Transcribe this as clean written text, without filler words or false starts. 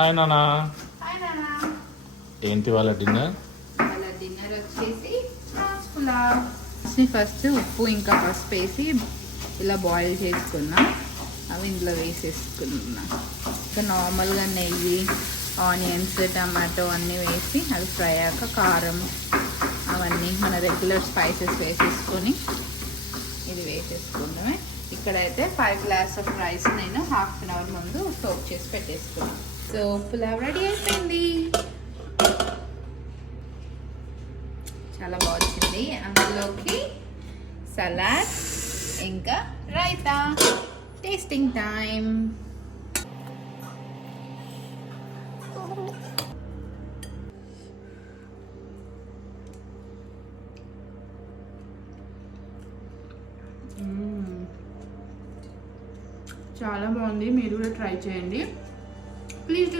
Hi నానా. Hi నాన్న. ఏంటి వాళ్ళ డిన్నర్? వాళ్ళ డిన్నర్ వచ్చేసి పులావ్. ఫస్ట్ ఉప్పు ఇంకా పసుపు వేసి ఇలా బాయిల్ చేసుకున్నా. అవి ఇందులో వేసేసుకున్నా. ఇంకా నార్మల్గా నెయ్యి, ఆనియన్స్, టమాటో అన్నీ వేసి అవి ఫ్రై అయ్యాక కారం అవన్నీ మన రెగ్యులర్ స్పైసెస్ వేసేసుకొని ఇది వేసేసుకుందామే. ఇక్కడైతే 5 గ్లాస్ ఆఫ్ రైస్ నేను హాఫ్ అన్ అవర్ ముందు సోక్ చేసి పెట్టేసుకున్నాను. సో పులావ్ రెడీ అయిపోయింది. చాలా బాగుంది. అందులోకి సలాడ్ ఇంకా రైతా. Tasting time. చాలా బాగుంది. మీరు కూడా ట్రై చేయండి. ప్లీజ్